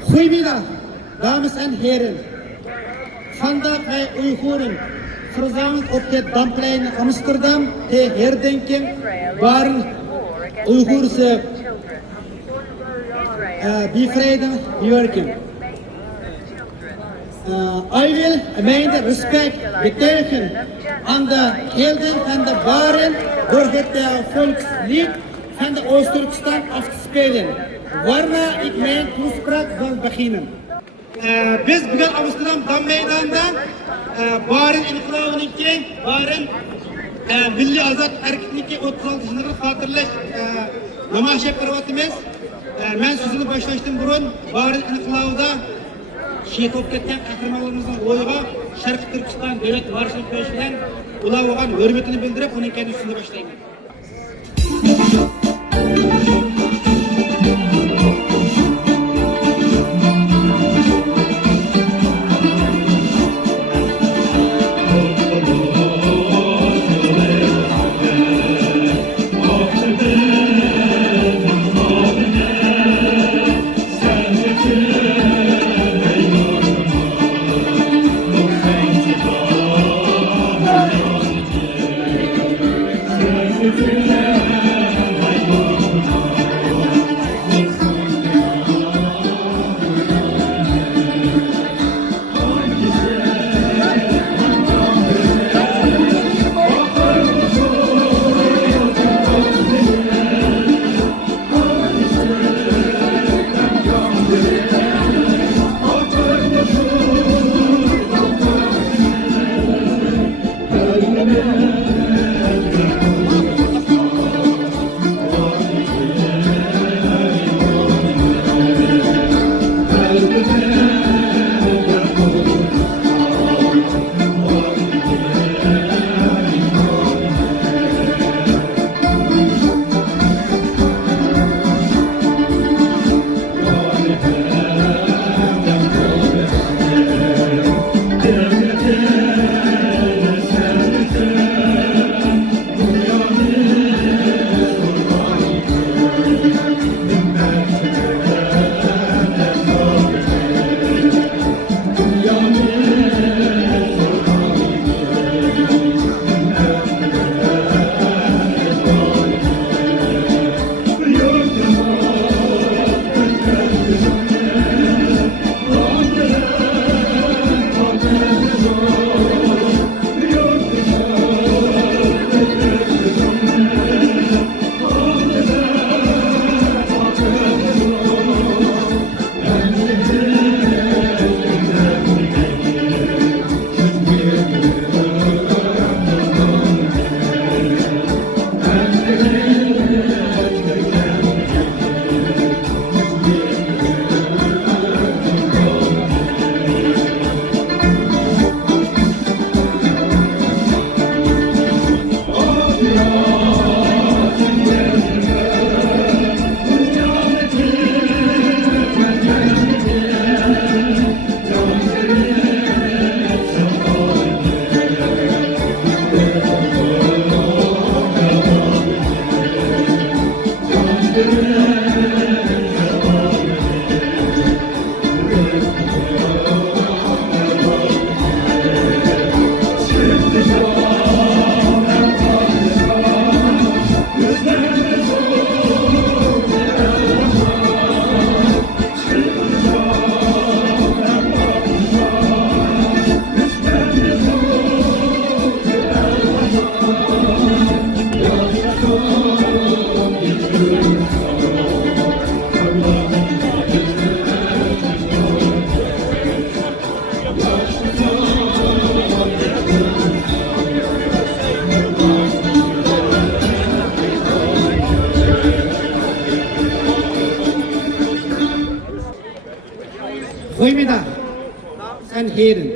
Goedemiddag, dames en heren. Vandaag wij Oeigoeren verzameld op het Damplein in Amsterdam ter herdenking waren Oeigoerse bevrijding bewerking. I will mijn respect betuigen aan de helden van de baren door het volkslied van de Oost-Turkestan af te spelen, waarna ik mijn toespraak zal beginnen. Biz bugün Amsterdam Dam Meydanı'nda baren inkılabının baren Milli Azat Hareketi'ndeki 36 yılını hatırlaş namaş yapırvatımız. Ben sözünü başlaştım burun baren inkılabıda şehit olup ketken kahramanlarımızın oyuğa Şarkı Türkistan devlet varışlık köşküden ulağı olan hürmetini bildirip onun kendi üstünde başlayayım. Goedemiddag en heren.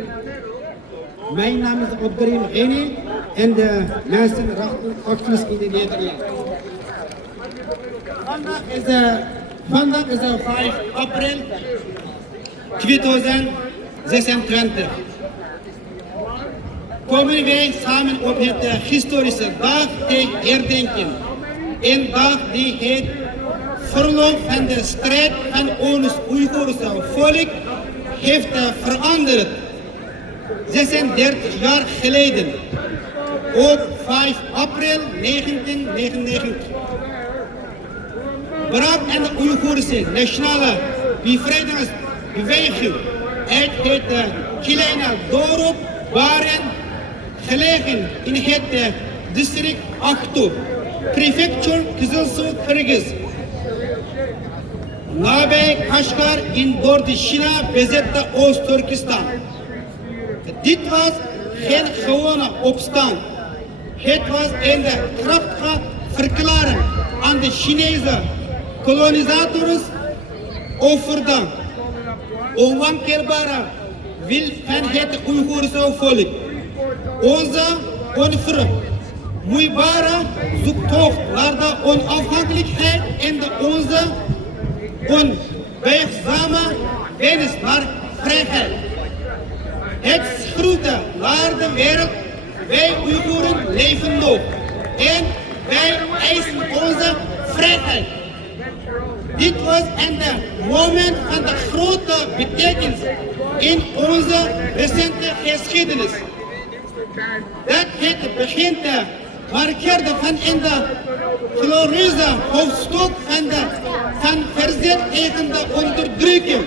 Mijn naam is Abdurrahim Gheni en de mensenrechtenactivist in de Nederland. Vandaag is 5 april 2026. Komen wij samen op het historische dag te herdenken. Een dag die het verloop van de strijd van ons Oeigoerse volk heeft veranderd. 36 jaar geleden, op 5 april 1999, brak en de Oeigoerse Nationale Bevrijdingsbeweging uit het kleine dorp waren gelegen in het district Aktau, prefectuur Kızılsu-Kırgız, nabij Kashgar in door de China bezette Oost-Turkestan. Dit was geen gewone opstand. Het was een krachtige verklaring aan de Chinese kolonisators over de onwankelbare wil van het Oeigoerse volk. Onze onvermoeibare zoektocht naar de onafhankelijkheid en onze onbuigzame wens naar vrijheid. Het schroeide naar de wereld, wij Oeigoeren leven nog en wij eisen onze vrijheid. Dit was een moment van de grote betekenis in onze recente geschiedenis. Dat het begin markeerde van in de glorieuze hoofdstuk van verzet tegen de onderdrukking.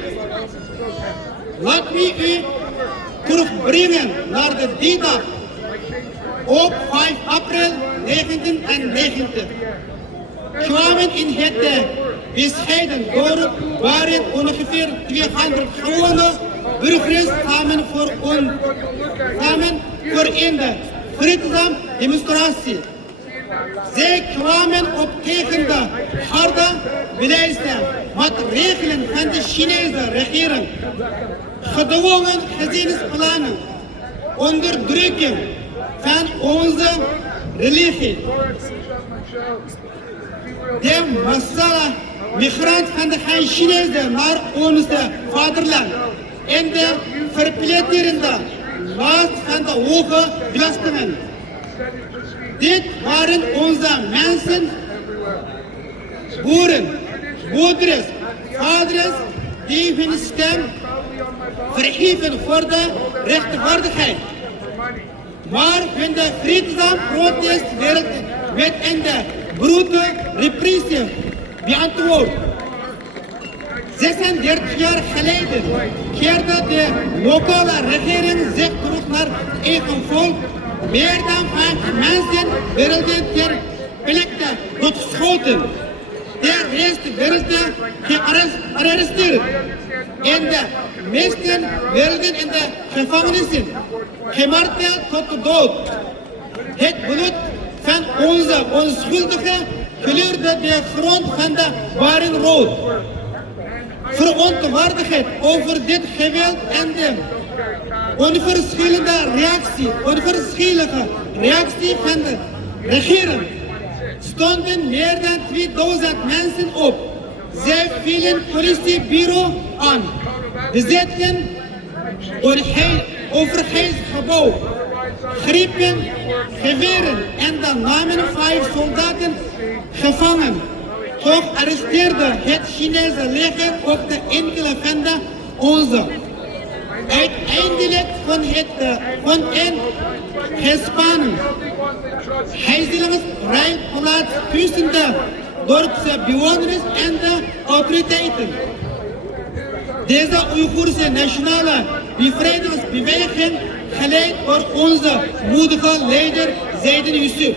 Laat me u terugbrengen naar die dag op 5 april 1990. Kwamen in het bescheiden dorp waren ongeveer 200 gewone burgers samen voor een vreedzame demonstratie. Zij kwamen op tegen de harde beleidsmaatregelen van de Chinese regering, gedwongen gezinsplannen, onderdrukking van onze religie, de massale migratie van de Chinezen naar ons vaderland en de verpletterende last van de hoge belastingen. Dit waren onze mensen, boeren, moeders, vaders, die hun stem verhieven voor de rechtvaardigheid. Maar hun vreedzaam protest werd in de brute repressie beantwoord. 36 jaar geleden keerde de lokale regering zich terug naar eigen volk. Meer dan 5 mensen werden ter plekke doodgeschoten. De rest werden gearresteerd. En de meesten werden in de gevangenissen gemarteld tot de dood. Het bloed van onze onschuldigen kleurde de grond van de waren rood. Verontwaardigd over dit geweld en de onverschillige reactie van de regering stonden meer dan 2000 mensen op. Zij vielen politiebureau aan, bezetten overheidsgebouw, grepen geweren en namen 5 soldaten gevangen. Toch arresteerde het Chinese leger ook de enkele van de onze. Uiteindelijk kon een gespannen heizingsrij plaats tussen de dorpse bewoners en de autoriteiten. Deze Oeigoerse Nationale Bevrijdingsbeweging, geleid door onze moedige leider Zeiden Yusuf,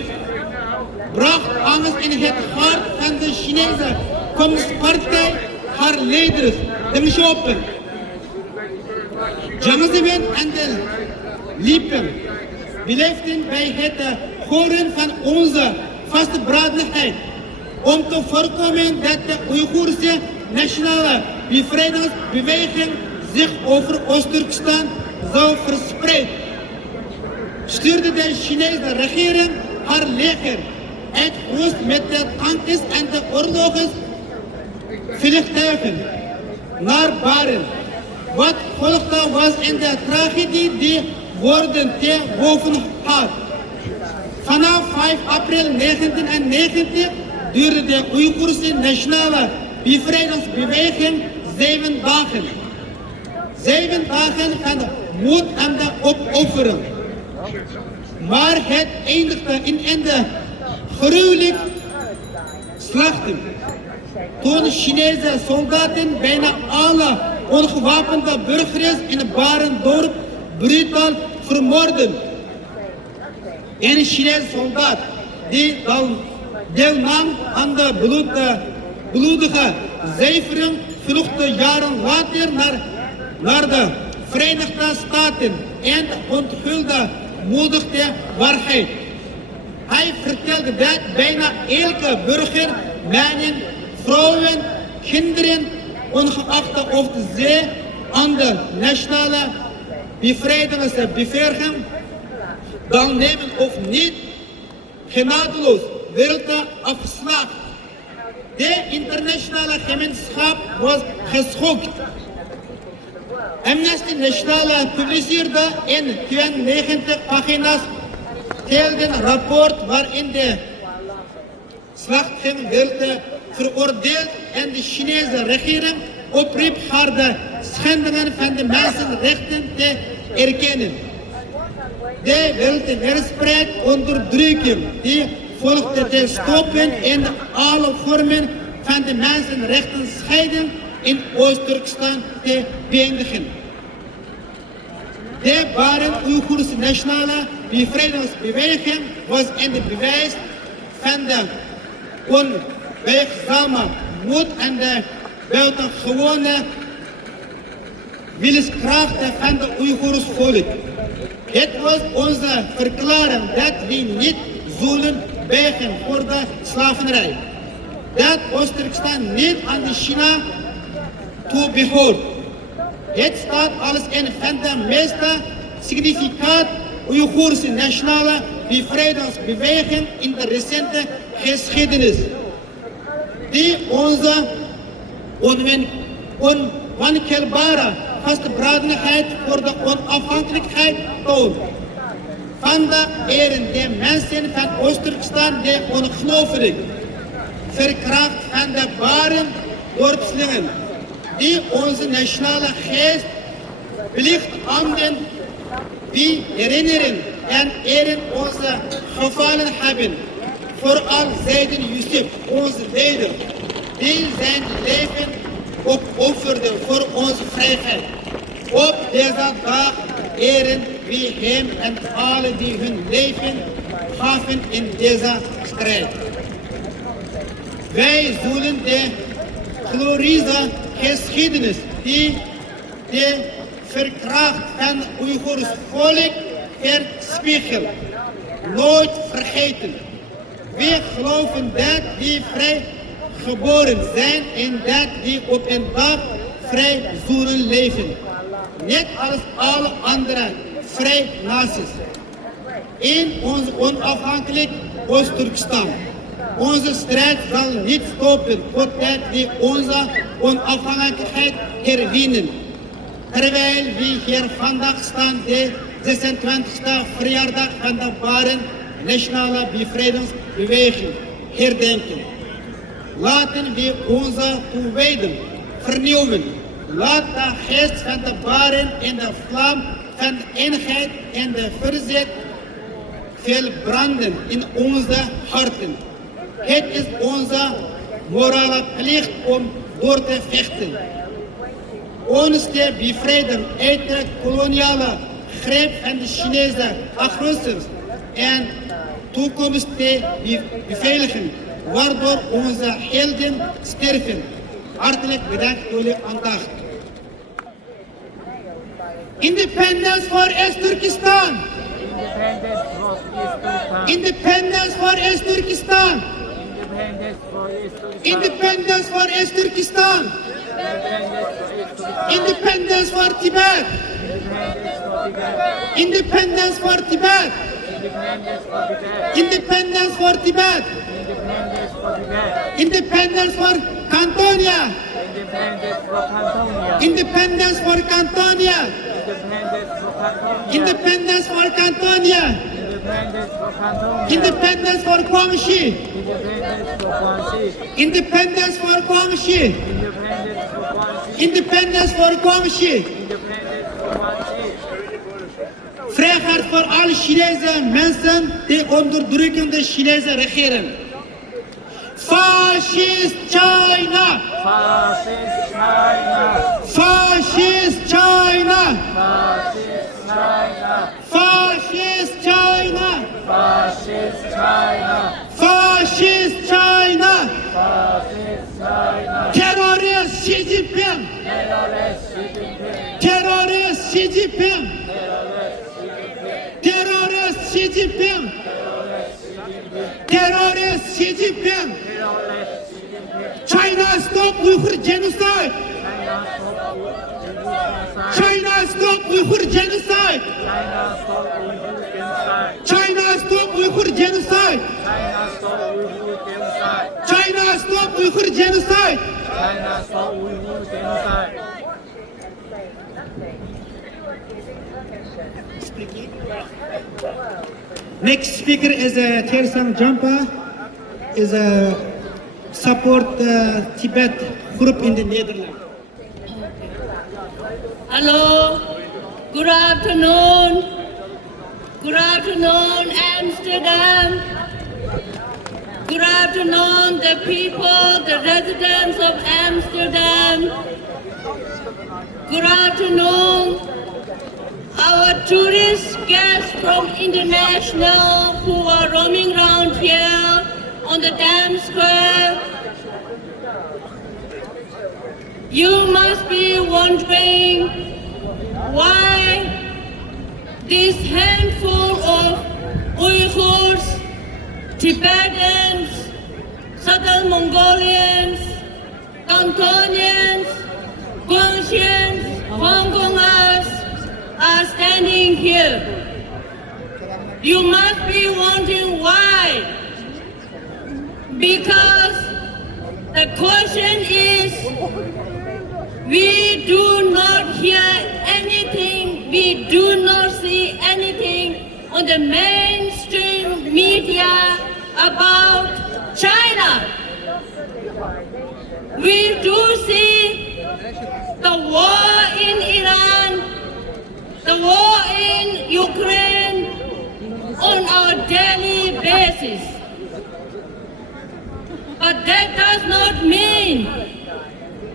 bracht angst in het hart van de Chinese Communistpartij, haar leiders, Deng Xiaoping. Jiang Zemin en de Lipen beleefden bij het horen van onze vastberadenheid om te voorkomen dat de Oeigoerse Nationale Bevrijdingsbeweging zich over Oost-Turkestan zou verspreiden. Stuurde de Chinese regering haar leger uit rust met de tankers en de oorlogsvliegtuigen naar Baren. Wat volgde was in de tragedie die woorden te boven had. Vanaf 5 april 1990 duurde de Oeigoerse nationale bevrijdingsbeweging 7 dagen. 7 dagen van moed en de opoffering. Maar het eindigde in een gruwelijk slachten. Toen Chinese soldaten bijna alle ongewapende burgers in Barendorp brutaal vermoorden. Een Chinese soldaat die dan deelnam aan de bloedige zuivering vluchtte jaren later naar de Verenigde Staten en onthulde moedig de waarheid. Hij vertelde dat bijna elke burger, mannen, vrouwen, kinderen, ongeacht of ze aan de nationale bevrijdingsbeweging dan nemen of niet, genadeloos werden afgeslagen. De internationale gemeenschap was geschokt. Amnesty International publiceerde in 92 pagina's een rapport waarin de slachting werd veroordeeld en de Chinese regering opriep harde schendingen van de mensenrechten te erkennen. De wereldwijd onderdrukking die volgde te stoppen en alle vormen van de mensenrechten scheiding in Oost-Turkestan te beëindigen. De Oeigoerse nationale bevrijdingsbeweging was een bewijs van de onweerzame moed en de buitengewone wilskracht van de Oeigoers volk. Het was onze verklaring dat we niet zullen buigen voor de slavernij. Dat Oost-Turkestan niet aan de China toebehoort. Het staat als een van de meest significante Oeigoerse nationale bevrijdingsbeweging in de recente geschiedenis. Die onze onwankelbare vastberadenheid voor de onafhankelijkheid toont. Van de eren de mensen van Oost-Turkestan de ongelooflijk verkracht van de baren dorpslingen die onze nationale geest plicht aanden. We herinneren en eren onze gevallen hebben. Vooral zeiden Yusuf, onze leider, die zijn leven opofferde voor onze vrijheid. Op deze dag eren we hem en alle die hun leven gaven in deze strijd. Wij zullen de glorieuze geschiedenis die de verkracht van Oeigoers volk verspiegelt nooit vergeten. We geloven dat die vrij geboren zijn en dat die op een dag vrij zullen leven. Net als alle andere vrije naties. In ons onafhankelijk Oost-Turkestan. Onze strijd zal niet stoppen totdat we onze onafhankelijkheid herwinnen. Terwijl we hier vandaag staan, de 26e verjaardag van de Baren Nationale Bevrijdingsbeweging herdenken. Laten we onze toewijden vernieuwen. Laat de geest van de Baren en de vlam van de eenheid en de verzet veel branden in onze harten. Het is onze morale plicht om door te vechten. Ons te bevrijden uit de koloniale greep van de Chinese agressors en toekomst te beveiligen, waardoor onze helden sterven. Hartelijk bedankt voor uw aandacht. Independence for East-Turkestan! Independence for East-Turkestan! Independence for East-Turkestan! Independence for Tibet! Independence for Tibet! Independence for Tibet! Independence for Cantonia! Independence for Cantonia! Independence for Cantonia! Independence for Guangxi. Independence for Guangxi. Independence for Guangxi. Independence for Guangxi. Vrijheid voor alle Chinese mensen die onderdrukken de Chinese regering. Fascist China! Fascist China. Fascist China! Fascist China. Fascist China! Fascist China. Fascist China! Terrorist Xi Jinping. Terrorist Xi Jinping! Terrorist Xi Jinping. Terrorist Xi Jinping. China stop Uyghur genocide. China stop Uyghur genocide. China stop Uyghur genocide. China stop Uyghur genocide. Next speaker is Tersang Jampa, is a support Tibet group in the Netherlands. Hello, good afternoon. Good afternoon, Amsterdam. Good afternoon, the people, the residents of Amsterdam. Good afternoon, our tourist guests from international who are roaming around here on the Dam Square. You must be wondering why this handful of Uyghurs, Tibetans, Southern Mongolians, Cantonians, Guangxians, Hong Kongers are standing here. You must be wondering why. Because the question is, we do not hear anything, we do not see anything on the mainstream media about China. We do see the war in Iran, the war in Ukraine on our daily basis. But that does not mean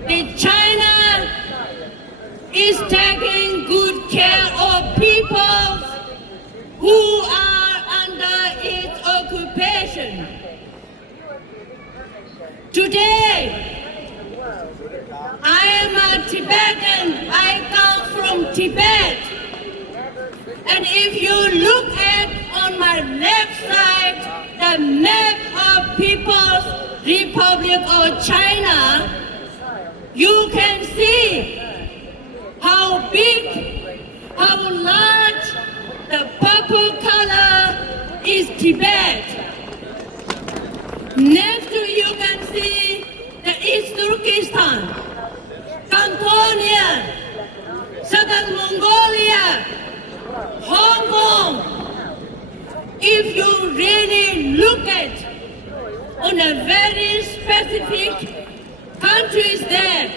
that China is taking good care of people who are under its occupation. Today, I am a Tibetan. I come from Tibet. And if you look at on my left side, the map of People's Republic of China, you can see how big, how large the purple color is Tibet. Next to you can see the East Turkestan, Cantonia, Southern Mongolia, Hong Kong. If you really look at on a very specific countries there,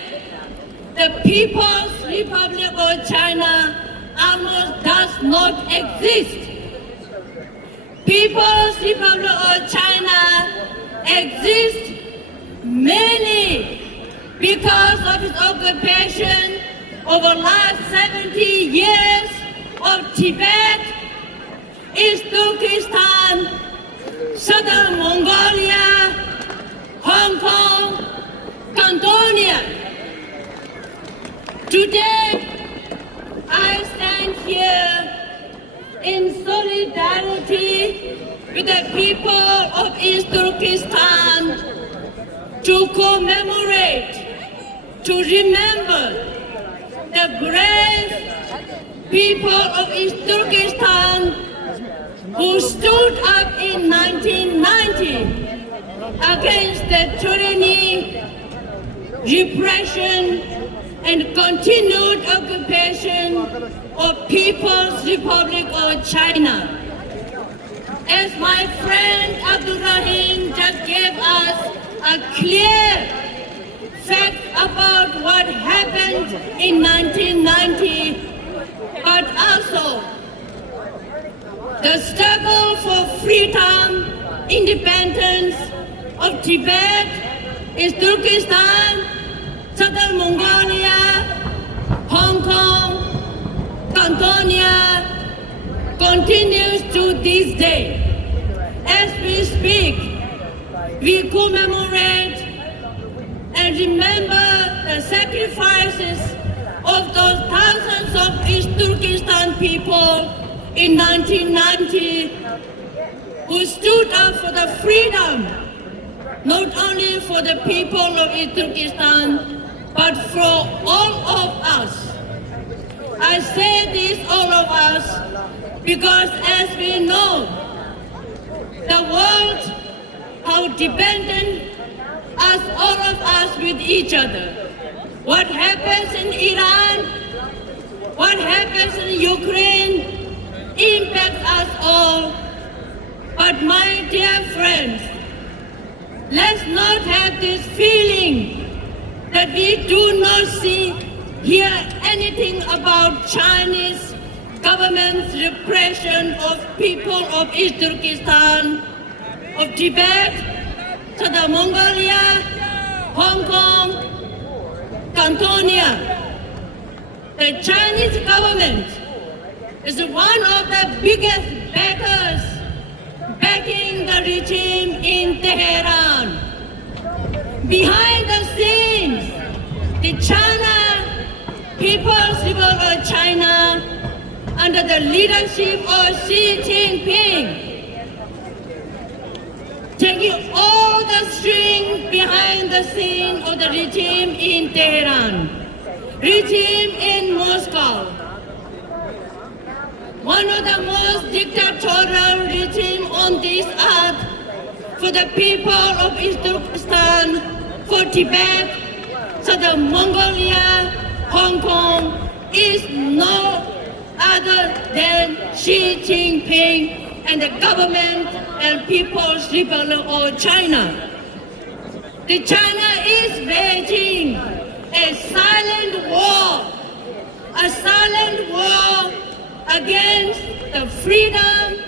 the People's Republic of China almost does not exist. People's Republic of China exists mainly because of its occupation over the last 70 years of Tibet, East Turkestan, Southern Mongolia, Hong Kong, Cantonia. Today, I stand here in solidarity with the people of East Turkestan to commemorate, to remember the brave people of East Turkestan who stood up in 1990 against the tyranny, repression, and continued occupation of People's Republic of China. as my friend Abdurrahim just gave us a clear fact about what happened in 1990, but also the struggle for freedom, independence of Tibet, is Turkestan, Southern Mongolia, Hong Kong, Cantonia, continues to this day. As we speak, we commemorate and remember the sacrifices of those thousands of East Turkestan people in 1990 who stood up for the freedom, not only for the people of East Turkestan, but for all of us. I say this, all of us, because as we know, the world, how dependent us, all of us, with each other. What happens in Iran, what happens in Ukraine, impacts us all. But my dear friends, let's not have this feeling that we do not hear anything about Chinese government's repression of people of East Turkestan, of Tibet, Southern Mongolia, Hong Kong, Cantonia. The Chinese government is one of the biggest backers backing the regime in Tehran. Behind the scenes, the China People's Republic of China, under the leadership of Xi Jinping, taking all the strings behind the scene of the regime in Tehran, regime in Moscow, one of the most dictatorial regime on this earth for the people of East Turkestan, for Tibet, Southern Mongolia, Hong Kong, is no other than Xi Jinping and the government and People's Republic of China. The China is waging a silent war against the freedom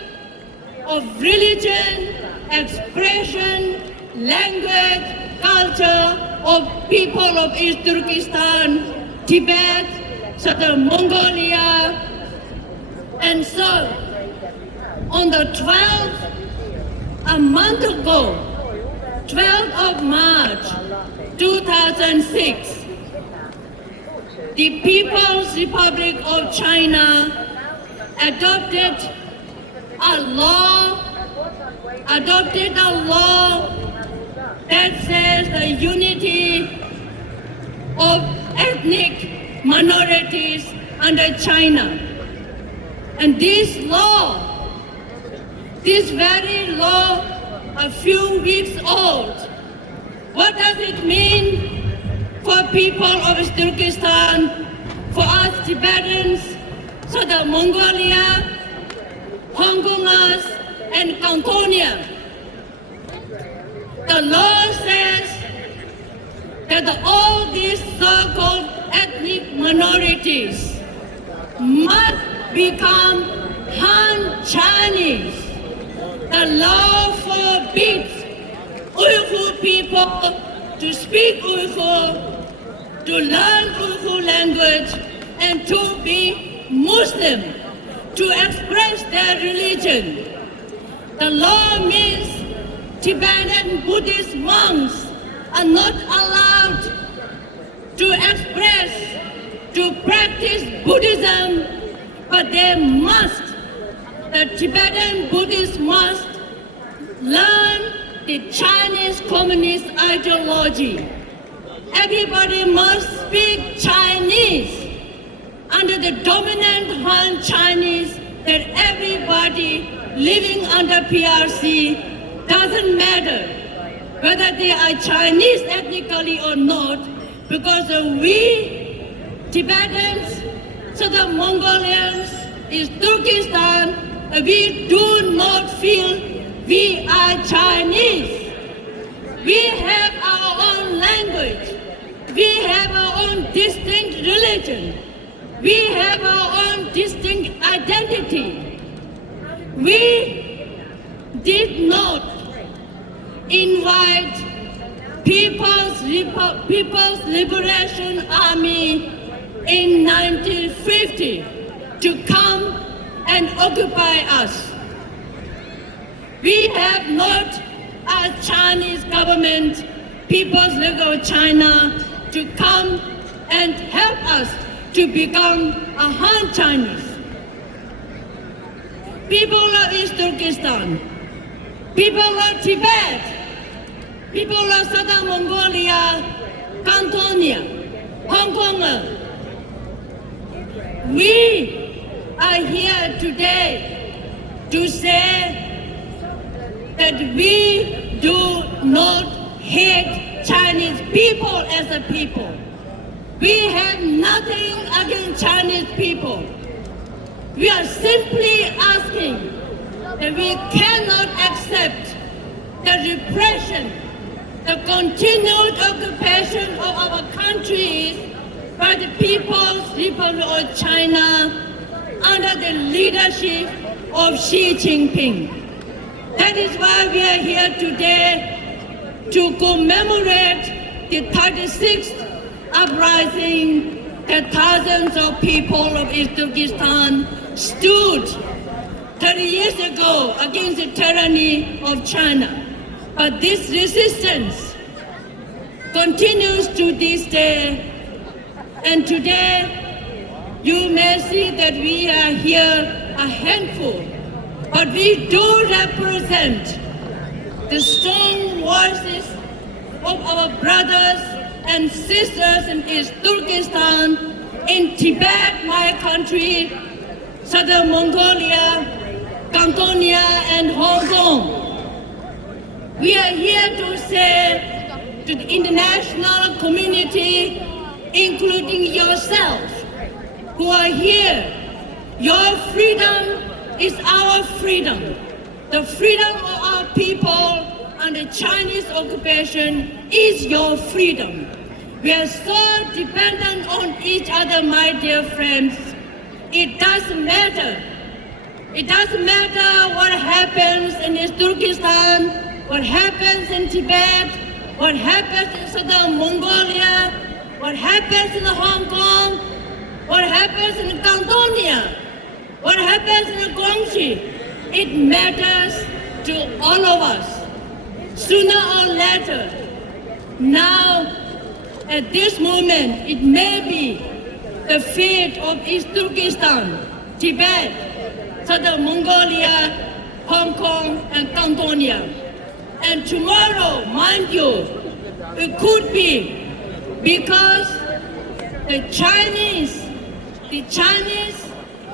of religion, expression, language, culture of people of East Turkestan, Tibet, Southern Mongolia, and so on the 12th, a month ago, 12th of March 2006, the People's Republic of China adopted a law that says the unity of ethnic minorities under China. And this very law, a few weeks old, what does it mean for people of Turkestan, for us Tibetans, Southern Mongolia, Hong Kongers, and Cantonia? The law says that all these so-called ethnic minorities must become Han Chinese. The law forbids Uyghur people to speak Uyghur, to learn Uyghur language, and to be Muslim, to express their religion. The law means Tibetan Buddhist monks are not allowed to express, to practice Buddhism, but the Tibetan Buddhists must learn the Chinese Communist ideology. Everybody must speak Chinese under the dominant Han Chinese, that everybody living under PRC, doesn't matter whether they are Chinese ethnically or not, because we Tibetans, Southern Mongolians, is Turkestan, we do not feel we are Chinese. We have our own language. We have our own distinct religion. We have our own distinct identity. We did not invite People's Liberation Army in 1950 to come and occupy us. We have not, as Chinese government, People's Republic of China, to come and help us to become a Han Chinese. People of East Turkestan, people of Tibet, people of Southern Mongolia, Cantonia, Hong Kong. We are here today to say that we do not hate Chinese people as a people. We have nothing against Chinese people. We are simply asking that we cannot accept the repression, the continued occupation of our countries by the People's Republic of China under the leadership of Xi Jinping. That is why we are here today to commemorate the 36th uprising that thousands of people of East Turkestan stood 30 years ago against the tyranny of China. But this resistance continues to this day, and today you may see that we are here a handful, but we do represent the strong voices of our brothers and sisters in East Turkestan, in Tibet, my country, Southern Mongolia, Cantonia, and Hong Kong. We are here to say to the international community, including yourselves, who are here, your freedom is our freedom. The freedom of our people under Chinese occupation is your freedom. We are so dependent on each other, my dear friends. It doesn't matter. It doesn't matter what happens in East Turkestan, what happens in Tibet, what happens in Southern Mongolia, what happens in Hong Kong, what happens in Cantonia, what happens in Guangxi. It matters to all of us. Sooner or later, now, at this moment, it may be the fate of East Turkestan, Tibet, Southern Mongolia, Hong Kong, and Cantonia. And tomorrow, mind you, it could be because the Chinese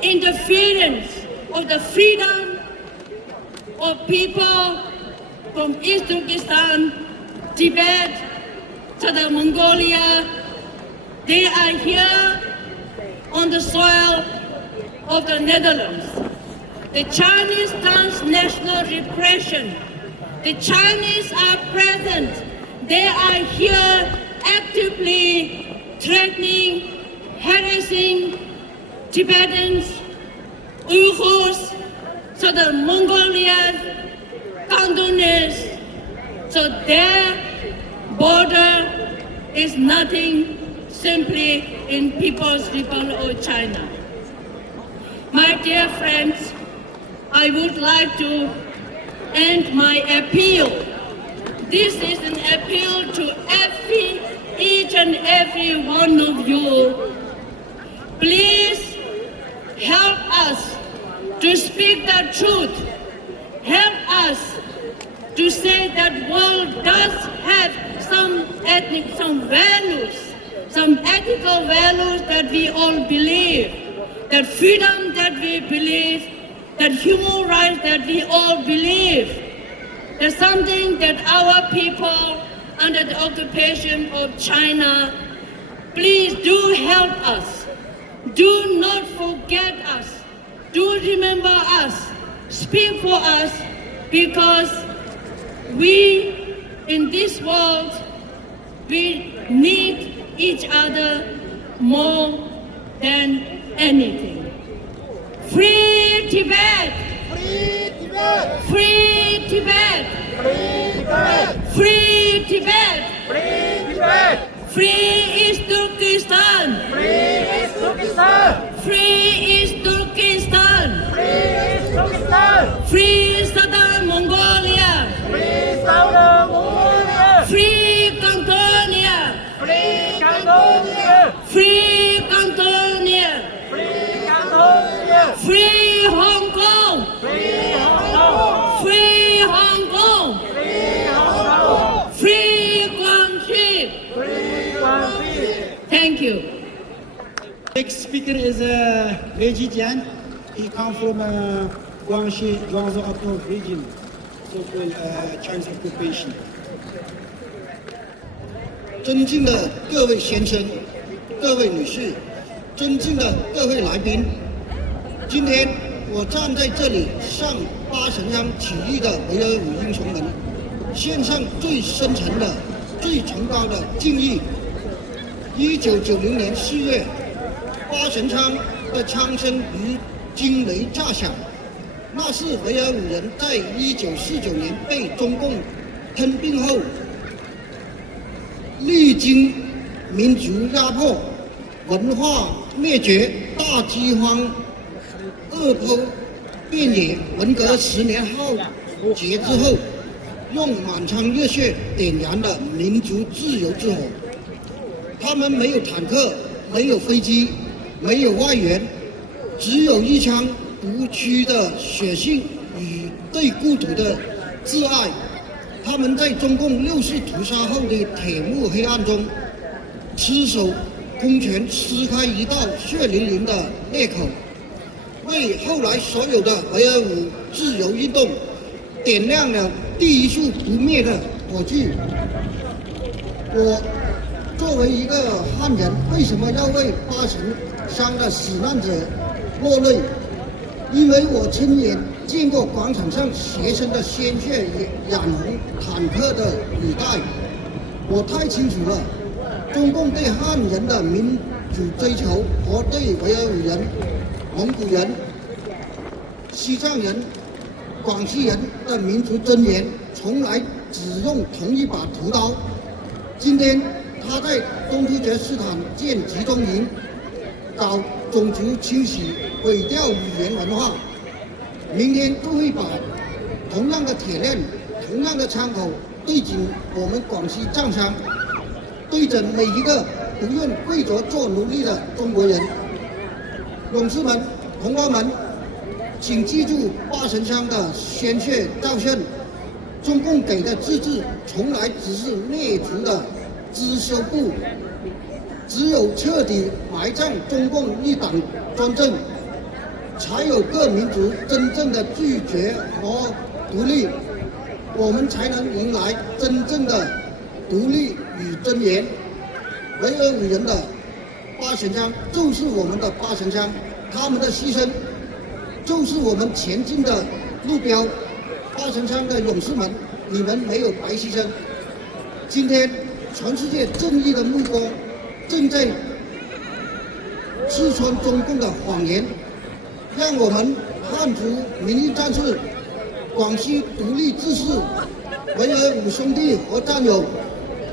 interference of the freedom of people from East Turkestan, Tibet, Southern Mongolia, they are here on the soil of the Netherlands. The Chinese transnational repression. The Chinese are present. They are here actively threatening, harassing Tibetans, Uyghurs, Southern Mongolians, Cantonese. So their border is nothing simply in People's Republic of China. My dear friends, I would like to end my appeal. This is an appeal to each and every one of you. Please help us to speak the truth. Help us to say that world does have some values, some ethical values that we all believe, that freedom that we believe, that human rights that we all believe. There's something that our people under the occupation of China, please do help us. Do not forget us. Do remember us. speak for us, because we in this world, we need each other more than anything. Free Tibet! Free Tibet! Free Tibet! Free Tibet! Free Tibet! Free East Turkestan! Free East Turkestan! Free East Turkestan! Free East Turkestan! Free Southern Mongolia! Free Southern Mongolia! Free Cantonia! Free Cantonia! Free Cantonia! Free Cantonia! Free Hong Kong! Free Hong Kong! Free Hong Kong! Free Hong Kong! Free Guangxi! Free Guangxi! Thank you. Next speaker is Reggie Jian. He comes from Guangxi, Guangzhou up north region, so-called Chinese occupation. 尊敬的各位先生、各位女士，尊敬的各位来宾，今天我站在这里，向八神乡起义的维吾尔英雄们献上最深沉的、最崇高的敬意。1990年4月，八神乡的枪声如惊雷炸响，那是维吾尔人在1949年被中共吞并后，历经民族压迫、文化灭绝、大饥荒、恶剖遍野，文革10年浩劫之后，用满腔热血点燃了民族自由之火。他们没有坦克，没有飞机，没有外援，只有一腔不屈的血性与对故土的挚爱。他们在中共6次屠杀后的铁幕黑暗中，赤手空拳撕开一道血淋淋的裂口，为后来所有的维吾尔自由运动点亮了第一束不灭的火炬。我作为一个汉人，为什么要为八神乡的死难者落泪？因为我亲眼见过广场上学生的鲜血染红坦克的履带，我太清楚了，中共对汉人的民主追求和对维吾尔人、蒙古人、西藏人、广西人的民族尊严，从来只用同一把屠刀。今天他在东突厥斯坦建集中营，搞种族清洗，毁掉语言文化，明天都会把同样的铁链、同样的枪口对准我们广西藏乡，对准每一个不愿跪着做奴隶的中国人。勇士们、同胞们，请记住八神乡的鲜血教训，中共给的自治从来只是灭族的遮羞布，只有彻底埋葬中共一党专政，才有各民族真正的拒绝和独立，我们才能迎来真正的独立与尊严。维吾尔人的八神乡就是我们的八神乡，他们的牺牲就是我们前进的路标。八神乡的勇士们，你们没有白牺牲。今天全世界正义的目光正在刺穿中共的谎言，让我们汉族民意战士、广西独立志士、维吾尔兄弟和战友，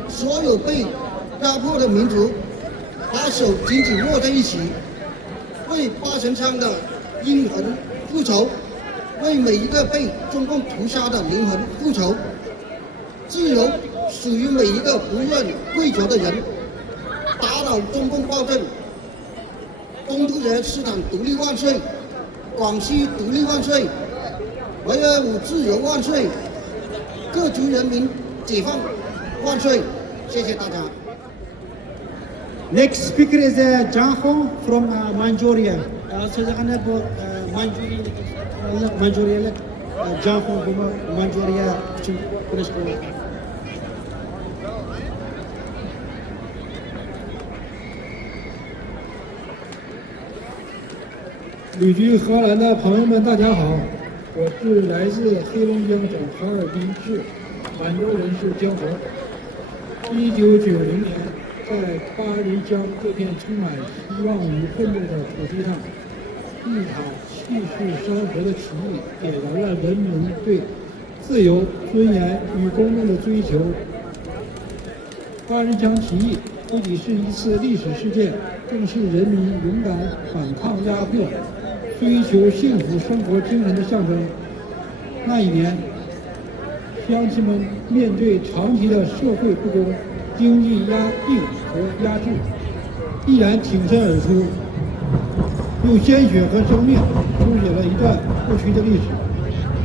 所有被压迫的民族，把手紧紧握在一起，为八神乡的英魂复仇，为每一个被中共屠杀的灵魂复仇。自由属于每一个不愿跪着的人。打倒中共暴政，东突厥斯坦独立万岁，广西独立万岁，维吾尔自由万岁，各族人民解放万岁！谢谢大家。Next speaker is Zhang Hong from Manchuria. So the honorable Manchuria, Zhang Hong from Manchuria, British. 旅居荷兰的朋友们，大家好！我是来自黑龙江省哈尔滨市满洲人氏江河。1990年，在巴黎江这片充满希望与奋斗的土地上，一场气势山河的起义，点燃了人民对自由、尊严与公正的追求。巴黎江起义不仅是一次历史事件，更是人民勇敢反抗压迫、追求幸福生活精神的象征。那一年，乡亲们面对长期的社会不公、经济压抑和压制，毅然挺身而出，用鲜血和生命书写了一段不屈的历史。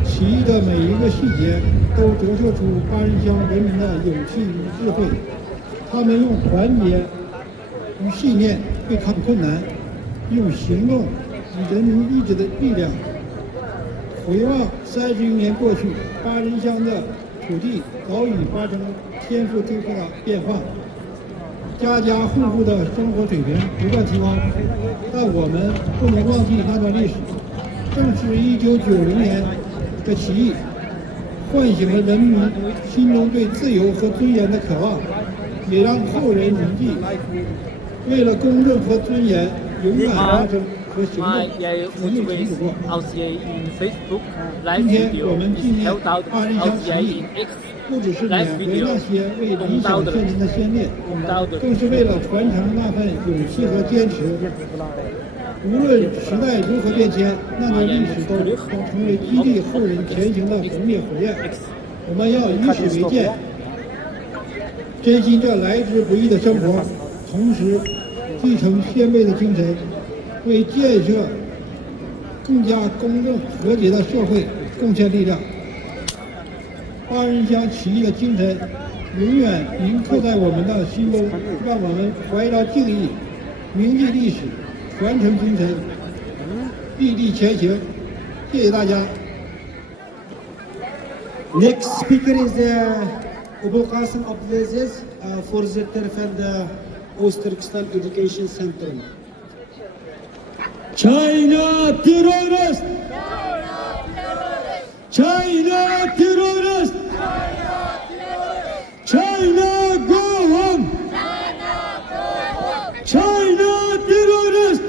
起义的每一个细节都折射出巴黎乡人民的勇气与智慧。他们用团结与信念对抗困难，用行动以人民意志的力量。回望30余年过去，巴黎乡的土地早已发生天覆地覆的变化，家家户户的生活水平不断提高，但我们不能忘记那段历史。正是1990年的起义，唤醒了人民心中对自由和尊严的渴望，也让后人铭记，为了公正和尊严，勇敢发声和行动，全力挺过。今天我们纪念巴黎乡起义，不只是缅怀那些为理想献身的先烈，更是为了传承那份勇气和坚持。无论时代如何变迁，那段历史都成为激励后人前行的不灭火焰。我们要以史为鉴，珍惜这来之不易的生活，同时继承先辈的精神，为建设更加公正和谐的社会贡献力量。巴黎乡起义的精神永远铭刻在我们的心中，让我们怀着敬意，铭记历史，传承精神，砥砺前行。谢谢大家。Next speaker is Abul Qasim Abdulaziz, voorzitter van de Oost-Turkestan Education Centrum. China terrorist! China terrorist! China go home! China terrorist!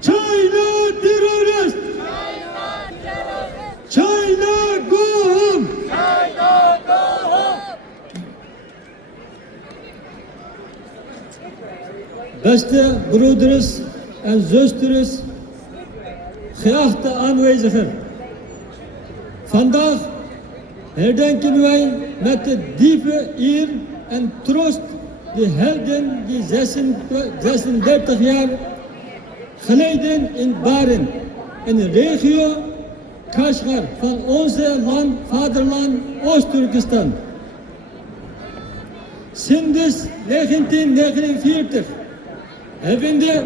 China terrorist! China go home! Beste broeders en zusters, geachte aanwezigen. Vandaag herdenken wij met de diepe eer en troost de helden die 36 jaar geleden in Baren, een regio Kashgar van onze vaderland Oost-Turkestan. Sinds 1949 hebben de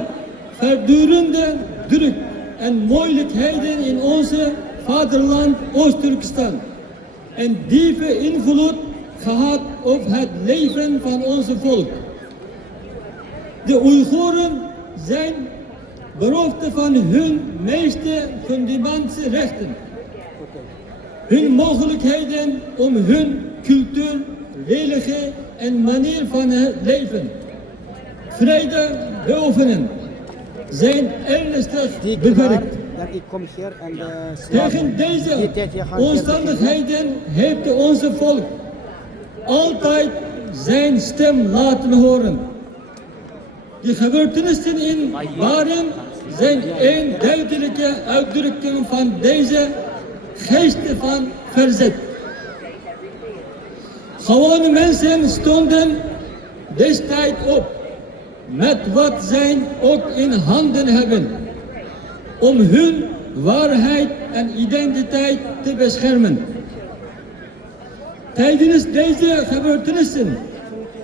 voortdurende druk en moeilijkheden in onze vaderland Oost-Turkestan een diepe invloed gehad op het leven van onze volk. De Oeigoeren zijn beroofd van hun meeste fundamentele rechten, hun mogelijkheden om hun cultuur, religie en manier van het leven vrij te beoefenen zijn ernstig beperkt. Tegen deze omstandigheden heeft onze volk altijd zijn stem laten horen. De gebeurtenissen in Baren zijn een duidelijke uitdrukking van deze geest van verzet. Gewone mensen stonden destijds op met wat zij ook in handen hebben om hun waarheid en identiteit te beschermen. Tijdens deze gebeurtenissen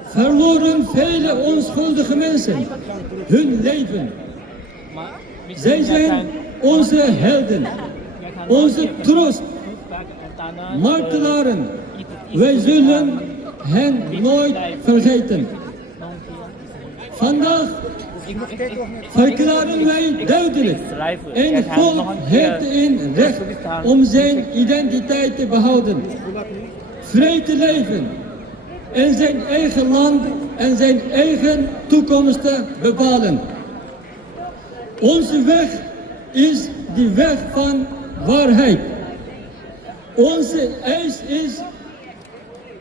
verloren vele onschuldige mensen hun leven. Zij zijn onze helden, onze troost, martelaren. Wij zullen hen nooit vergeten. Vandaag verklaren wij duidelijk: een volk heeft een recht om zijn identiteit te behouden, vrij te leven en zijn eigen land en zijn eigen toekomst te bepalen. Onze weg is de weg van waarheid. Onze eis is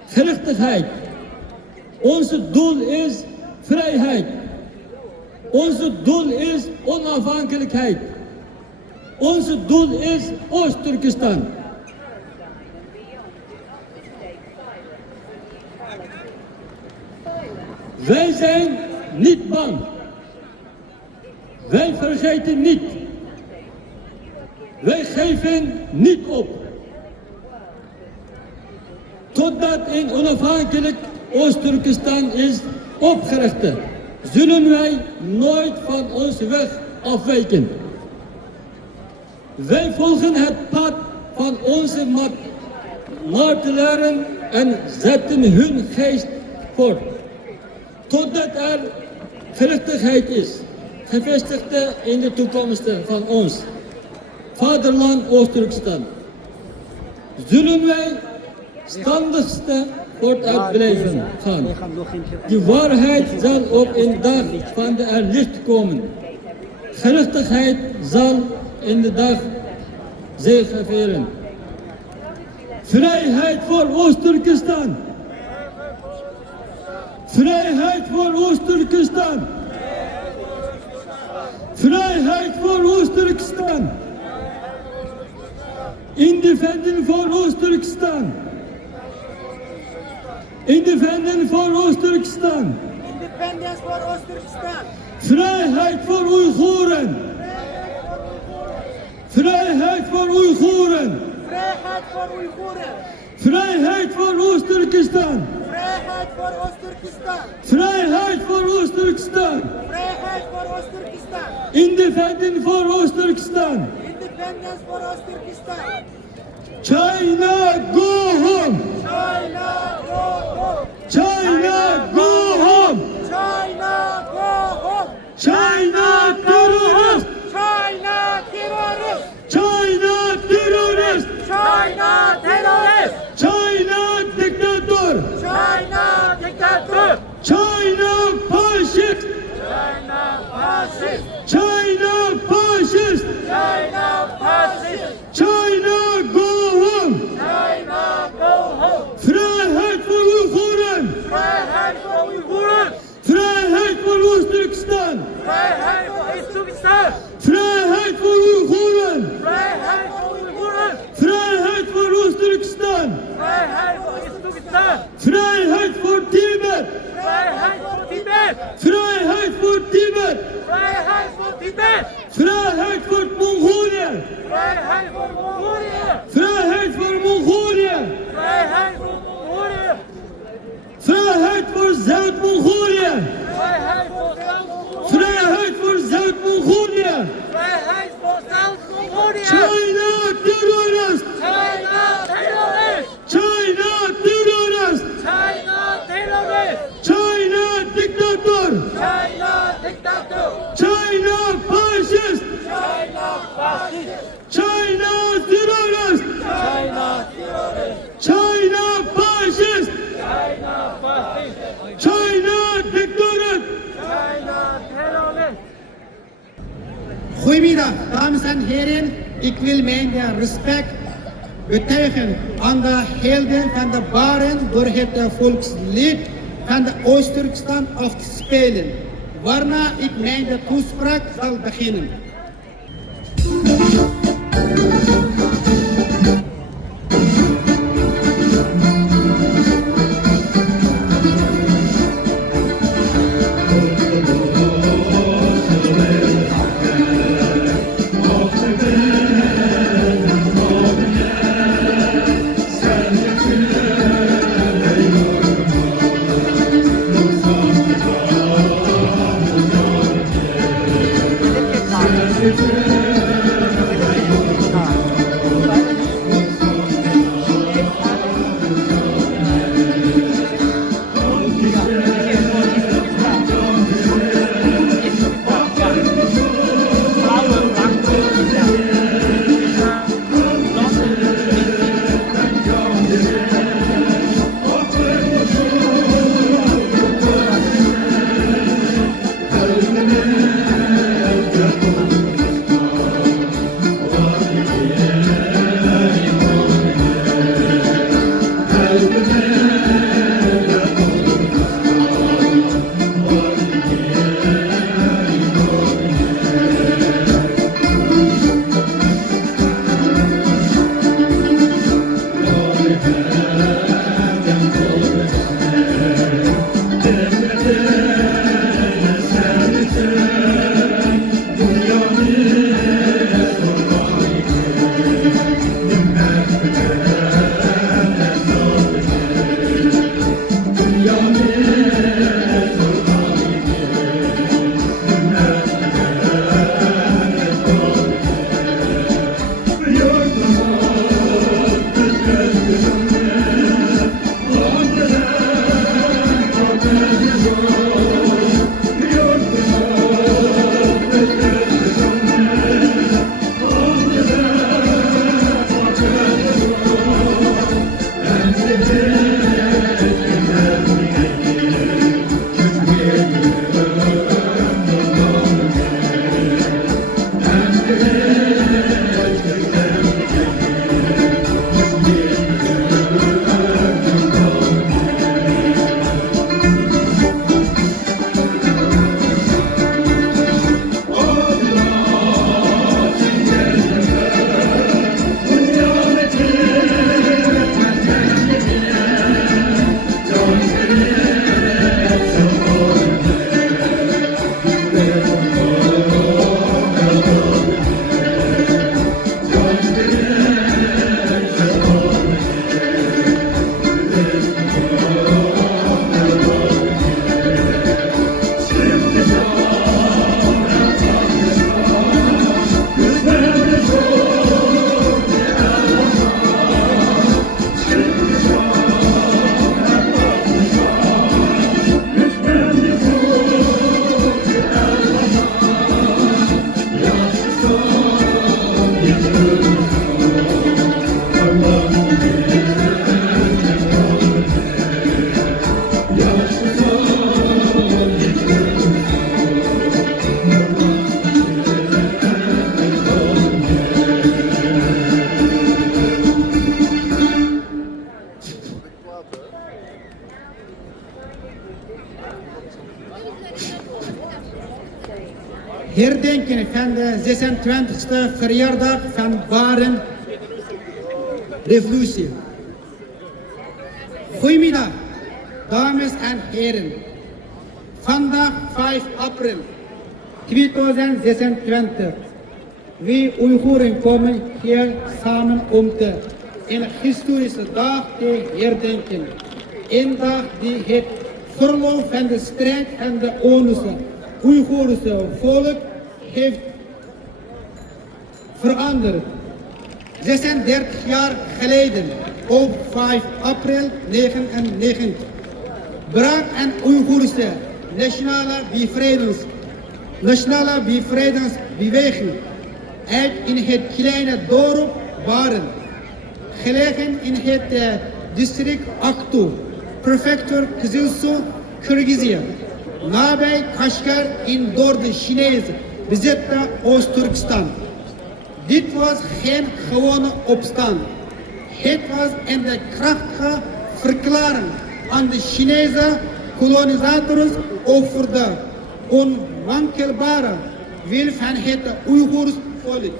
gerechtigheid. Onze doel is vrijheid. Onze doel is onafhankelijkheid. Onze doel is Oost-Turkestan. Wij zijn niet bang. Wij vergeten niet. Wij geven niet op. Totdat een onafhankelijk Oost-Turkestan is opgericht, zullen wij nooit van onze weg afwijken. Wij volgen het pad van onze martelaren en zetten hun geest voort. Totdat er gerechtigheid is, gevestigd in de toekomst van ons vaderland Oost-Turkestan. Zullen wij standigste vooruit blijven gaan. De waarheid zal op een dag van de licht komen. Gerechtigheid zal in de dag zegeveren. Vrijheid voor Oost-Turkestan. Vrijheid voor Oost-Turkestan. Vrijheid voor Oost-Turkestan. Independent voor Oost-Turkestan. Independent voor Oost-Turkestan. Independence voor Oost-Turkestan. Vrijheid voor Oeigoeren. Vrijheid voor Oeigoeren. Vrijheid voor Oeigoeren. Vrijheid voor Oost-Turkestan. Vrijheid voor Oost-Turkestan. Vrijheid voor Oost-Turkestan. Vrijheid voor Oost-Turkestan. Independent voor Oost-Turkestan. Independence voor Oost-Turkestan. China, go home! China, go home! China, go home! China, go home! China, terrorist! China, terrorist! China, terrorist! China, terrorist! China, dictator! China, dictator! China, fascist! China, fascist! China, fascist! China, fascist! China, go home! China, go home! Vrijheid voor Oeigoeren! Vrijheid voor Oeigoeren! Vrijheid voor Oost-Turkestan! Vrijheid voor Oost-Turkestan! Vrijheid voor Oeigoeren! Vrijheid voor Oeigoeren! Vrijheid voor Oost-Turkestan! Vrijheid voor Oost-Turkestan! Vrijheid voor Tibet! Vrijheid voor Tibet! Vrijheid voor Tibet! Vrijheid voor Tibet! Vrijheid voor Mongolië! Vrijheid voor Mongolië! Vrijheid voor Mongolië! Vrijheid voor Mongolië! Vrijheid voor Zuid-Mongolië! Vrijheid voor Zuid-Mongolië! Vrijheid voor Zuid-Mongolië! Vrijheid voor Zuid-Mongolië! China, terrorist! China, terrorist! China, terrorist! China, terrorist! China, dictator! China, dictator! China, fascist! China, fascist! China, terrorist! China, terrorist! China, fascist! China, fascist! China, dictator! China, terrorist! Goedemiddag, dames en heren. Ik wil mijn respect betuigen aan de helden van de baren door het volkslied van de Oost-Turkestan af te spelen, waarna ik mijn toespraak zal beginnen. herdenken van de 26e verjaardag van Baren Revolutie. Goedemiddag, dames en heren. Vandaag 5 april 2026. We Oeigoeren komen hier samen om een historische dag te herdenken. Een dag die het verloop van de strijd van de Oeigoerse volk heeft veranderd. 36 jaar geleden, op 5 april 1999, brak een Oeigoerse nationale bevrijdingsbeweging uit in het kleine dorp Baren, gelegen in het district Akto, prefectuur Kyzyl, Kyrgyzije, nabij Kashgar in door de Chinezen bezette Oost-Turkestan. Dit was geen gewone opstand. Het was een krachtige verklaring aan de Chinese kolonisators over de onwankelbare wil van het Oeigoers volk.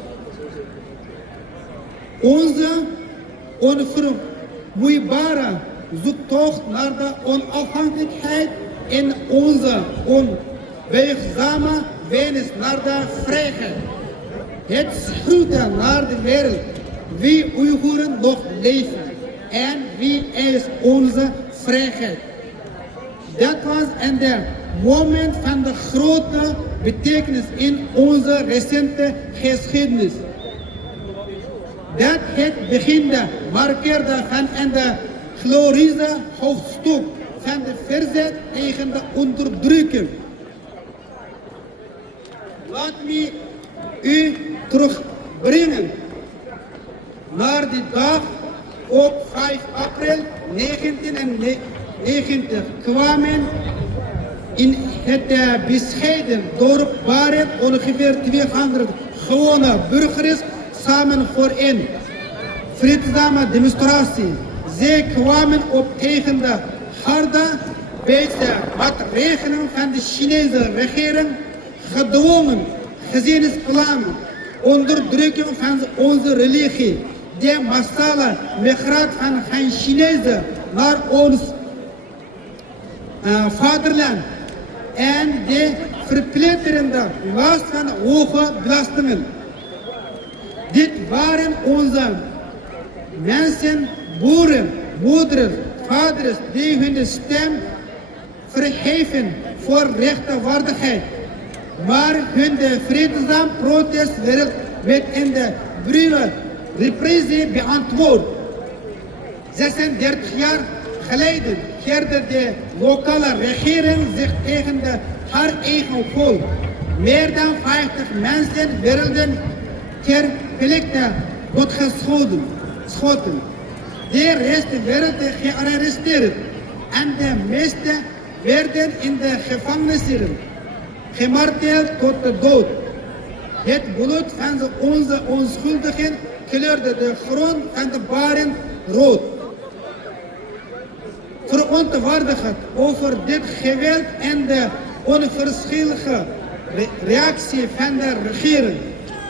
Onze onvermoeibare zoektocht naar de onafhankelijkheid en onze onbuigzame wens naar de vrijheid. Het schreeuwde naar de wereld wie Oeigoeren nog leven en wie is onze vrijheid. Dat was een moment van de grote betekenis in onze recente geschiedenis. Dat het begin markeerde van een glorieuze hoofdstuk van de verzet tegen de onderdrukking. Laat me u terugbrengen naar die dag op 5 april 1990 kwamen in het bescheiden dorp Baren ongeveer 200 gewone burgers samen voor een vreedzame demonstratie. Zij kwamen op tegen de harde maatregelen van de Chinese regering, gedwongen gezinsplannen, onderdrukking van onze religie, de massale migratie van Chinezen naar ons vaderland en de verpletterende last van hoge belastingen. Dit waren onze mensen, boeren, moeders, vaders die hun stem verheven voor rechtvaardigheid, maar hun vreedzaam protest werd met een brute repressie beantwoord. 36 jaar geleden keerde de lokale regering zich tegen haar eigen volk. Meer dan 50 mensen werden ter plekke doodgeschoten. De rest werd gearresteerd en de meeste werden in de gevangenissen gemarteerd tot de dood. Het bloed van onze onschuldigen kleurde de grond van de Baren rood. Verontwaardigd over dit geweld en de onverschillige reactie van de regering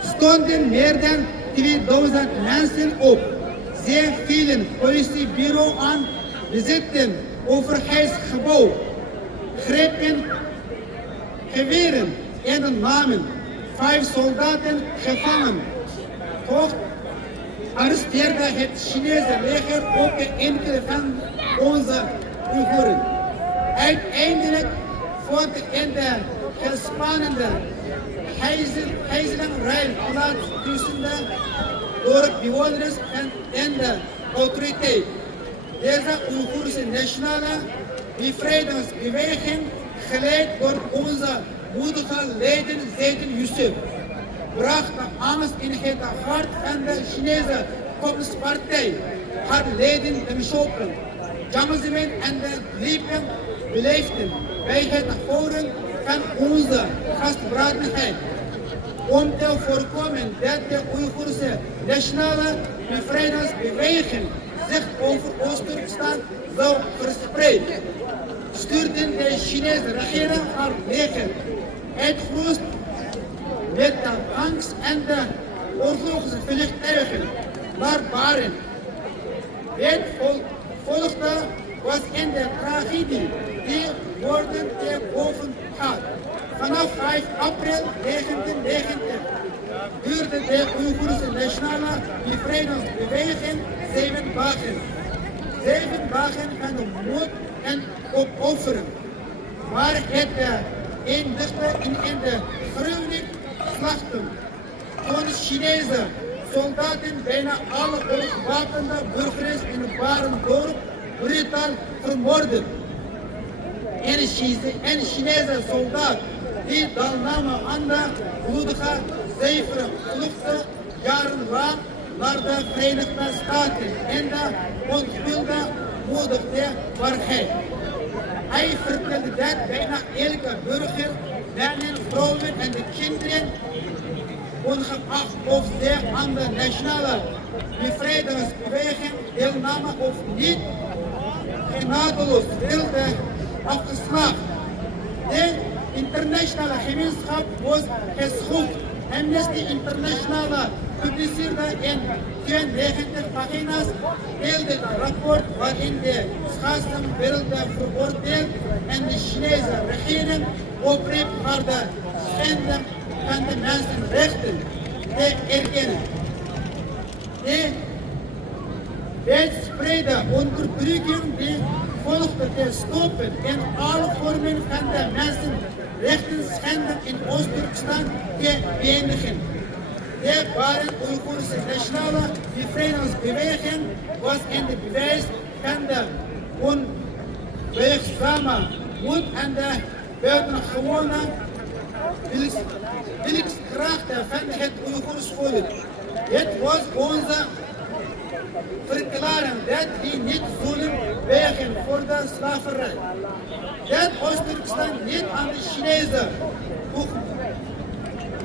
stonden meer dan 2000 mensen op. Zij vielen politiebureau aan, bezitten overheidsgebouw, grepen geweren en namen 5 soldaten gevangen. Toch arresteerde het Chinese leger ook enkele van onze Oeigoeren. Uiteindelijk vond in de gespannende ijzeren plaats tussen de dorpbewoners en de autoriteit. Deze Oeigoerse nationale bevrijdingsbeweging, geleid door onze moedige leider Zeytin Yusuf, bracht angst in het hart van de Chinese Communistpartij. Haar leden de bischoppen, Jammerzemen en de liepen beleefden bij het horen van onze gastberadenheid. Om te voorkomen dat de Oeigoerse nationale bevrijdingsbeweging zich over Oost-Turkestan zou verspreiden. stuurde de Chinese regering haar leger uitgerust met de tanks en de oorlogsvliegtuigen naar Baren. Het volgende was in de tragedie die woorden te boven gaat. Vanaf 5 april 1990 duurde de Oeigoerse Nationale Bevrijdingsbeweging 7 dagen. 7 dagen van de moed en opoffering. Maar het eindigde in de gruwelijke slachten. Toen Chinese soldaten bijna alle gewapende burgers in Barendorp brutaal vermoorden. En Chinese soldaat die deelnamen aan de bloedige zuivere vluchten jarenlang naar de Verenigde Staten en de onschuldige moedigde waarheid. Hij vertelde dat bijna elke burger, mannen, vrouwen en de kinderen, ongeacht of ze aan de nationale bevrijdingsbeweging deelnamen of niet, genadeloos wilde afgeslacht. De internationale gemeenschap was geschokt. Amnesty International publiceerde in 92 pagina's deelde een rapport waarin de schaarste werden veroordeeld en de Chinese regering opriep naar de schending van de mensenrechten te erkennen. De wijdverspreide onderdrukking die volgde te stoppen en alle vormen van de mensenrechten schending in Oost-Turkestan te beëindigen. De Baren-Oeigoerse Nationale Bevrijdingsbeweging was in de bewijs van de onbuigzame moed en de buitengewone wilskrachten van het Oeigoers volk. Het was onze verklaring dat we niet zullen wijken voor de slaverij. Dat Oost-Turkestan niet aan de Chinezen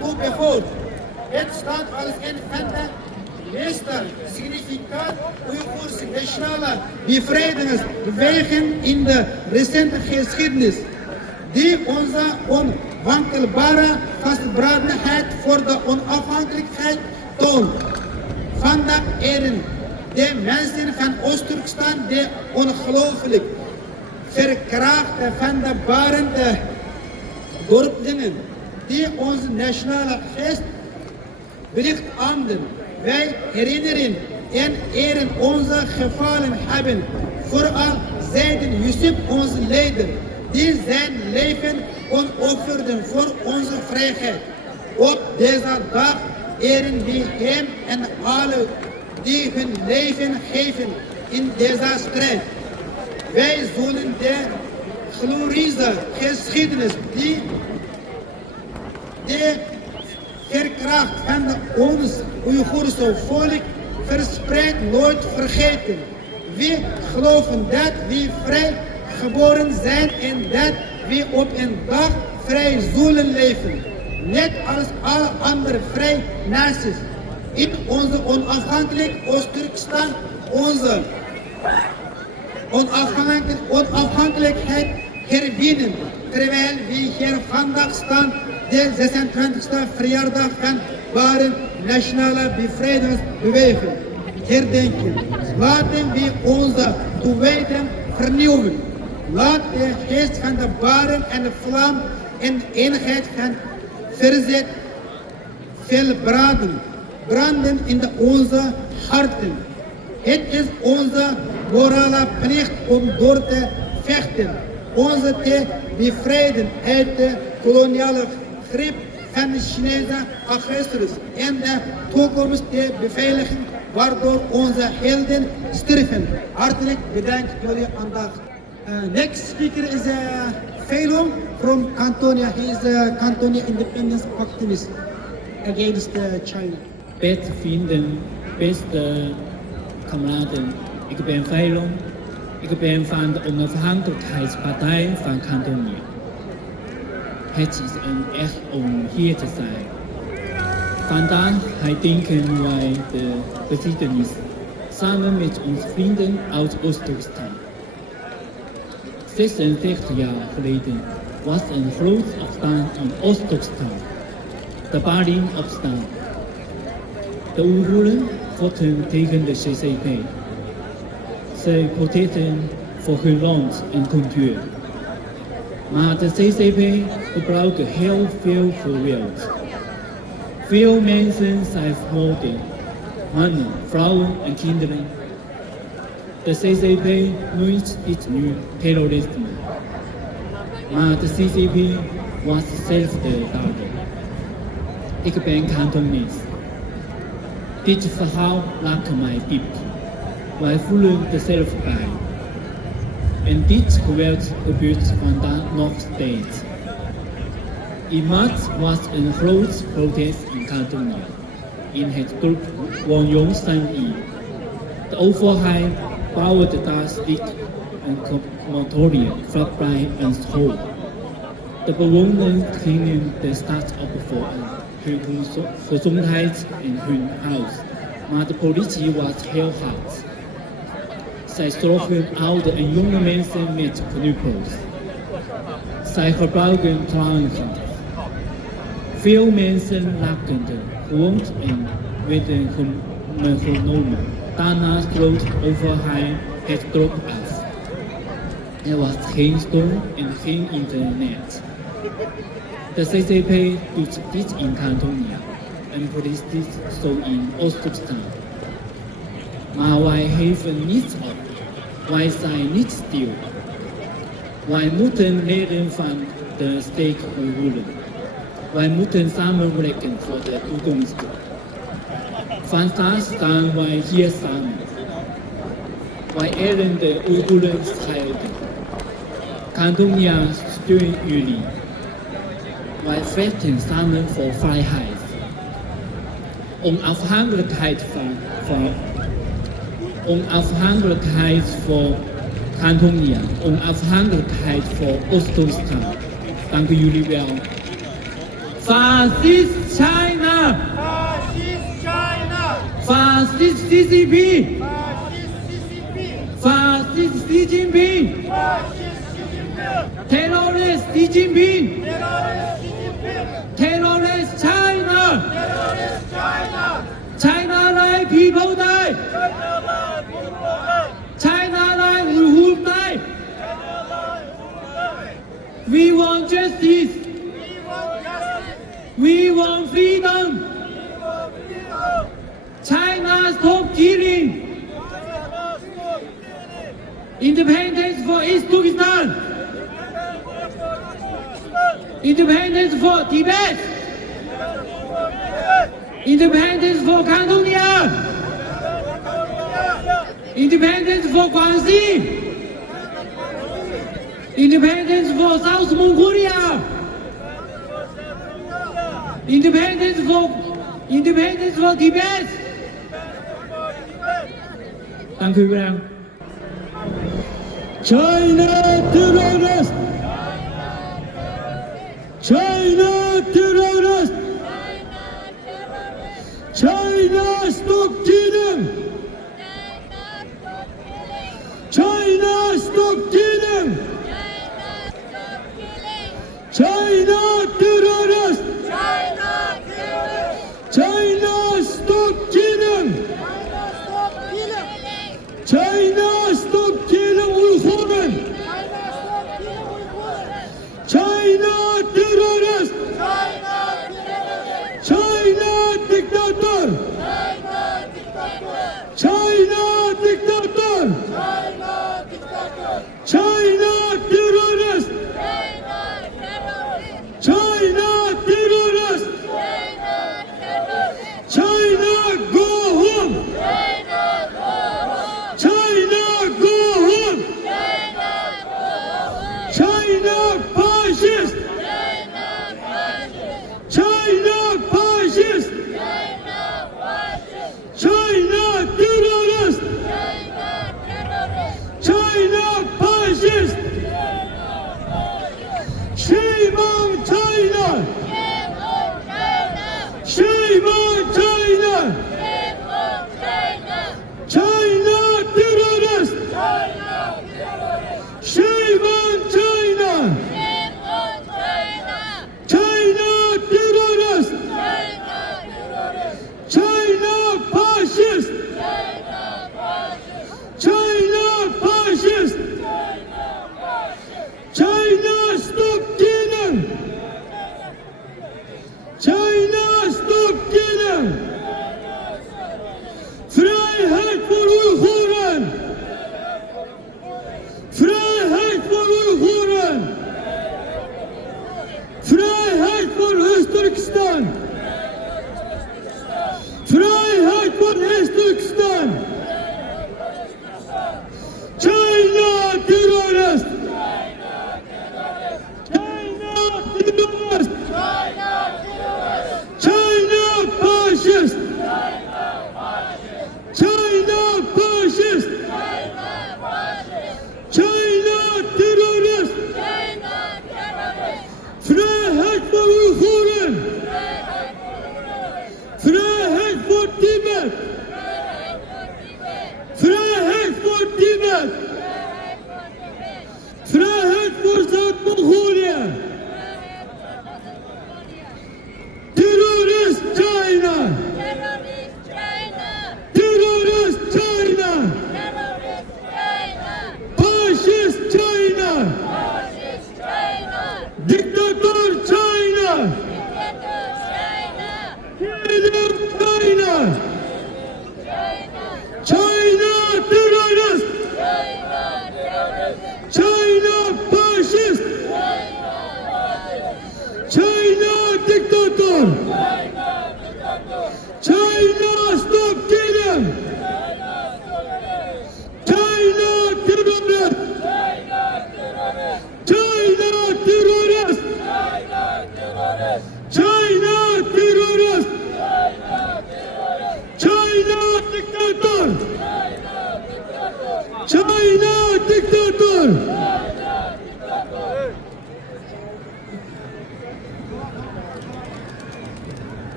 toebehoort. Het staat als een van de meest significante Oeigoerse nationale bevrijdingsbewegingen in de recente geschiedenis, die onze onwankelbare vastberadenheid voor de onafhankelijkheid toont. Vandaag eren de mensen van Oost-Turkestan de ongelooflijk verkrachten van de barende dorpelingen die onze nationale geest belichaamden. Wij herinneren en eren onze gevallen hebben. Vooral zeiden Yusuf onze leider, die zijn leven onofferden voor onze vrijheid. Op deze dag eren we hem en alle die hun leven geven in deze strijd. Wij zullen de glorieuze geschiedenis die de verkracht van ons Oeigoerse volk verspreidt nooit vergeten. We geloven dat we vrij geboren zijn en dat we op een dag vrij zullen leven. Net als alle andere vrije naties. In onze onafhankelijk Oost-Turkestan, onze onafhankelijkheid herwinnen. Terwijl we hier vandaag staan, de 26e verjaardag van Baren Nationale Bevrijdingsbeweging herdenken. Laten we onze toewijding vernieuwen. Laat de geest van de Baren en de vlam en eenheid van verzet veel branden in onze harten. Het is onze morale plicht om door te vechten, ons te bevrijden uit de koloniale greep van de Chinese agressors en de toekomst te beveiligen, waardoor onze helden sterven. Hartelijk bedankt voor jullie aandacht. Next speaker is Feilong from Cantonia. He is a Cantonia independence activist against China. Beste vrienden, beste kameraden, ik ben Feilong. Ik ben van de onafhankelijkheidspartij van Cantonia. Het is een echt om hier te zijn. Vandaag herdenken wij de geschiedenis samen met onze vrienden uit Oost-Turkestan. 66 jaar geleden was een groot opstand in Oost-Turkestan, de Berlin-opstand. De Oeigoeren vochten tegen de CCP. Ze protesteerden voor hun land en cultuur. Maar de CCP gebruikte heel veel geweld. Veel mensen zijn vermoord, mannen, vrouwen en kinderen. De CCP noemt dit nu terrorisme. Maar de CCP was zelf de dader. Ik ben Kantonees. Dit verhaal raakt mij diep. Wij voelen er zelf bij. En dit geweld gebeurt vandaag nog steeds. In maart was een groot protest in Kantonië, in het dorp Wongyongsan-i. De overheid bouwde daar stik een crematorium vlakbij een school. De bewoners gingen de stad op voor hun gezondheid en hun huis, maar de politie was heel hard. Zij sloegen oude en jonge mensen met knuppels. Zij gebruikten traangas. Veel mensen raakten gewond en werden genomen. Daarna sloot de overheid het dorp af. Er was geen stroom en geen internet. De CCP doet dit in Kantonië en protesteert zo in Oost-Turkestan. Maar wij geven niets op. Wij zijn niet stil. Wij moeten leren van de steek-Oeigoeren. Wij moeten samenwerken voor de toekomst. Vandaag staan wij hier samen. Wij eren de Oeigoeren vrijheid. Kantonië steunt jullie. Wij vechten samen voor vrijheid. Onafhankelijkheid voor Kantonië, onafhankelijkheid voor Oost-Turkestan. Dank jullie wel. Fascist China! Fascist China! Fascist CCP! Fascist Xi Jinping! Terrorist Xi Jinping! Terrorist China! China Lai people die! China Lai Uyghur die! We want justice! We want freedom! China stop killing! Independence for East Turkestan! Independence for Tibet! Independence for Kantoniya! Independence for Guangxi! Independence for South Mongolia! Independence for Tibet! Dank u wel. China terrorist! China terrorist! China stop killing! China stop killing! China terrorist! China stop killing! China stop killing Uyghur!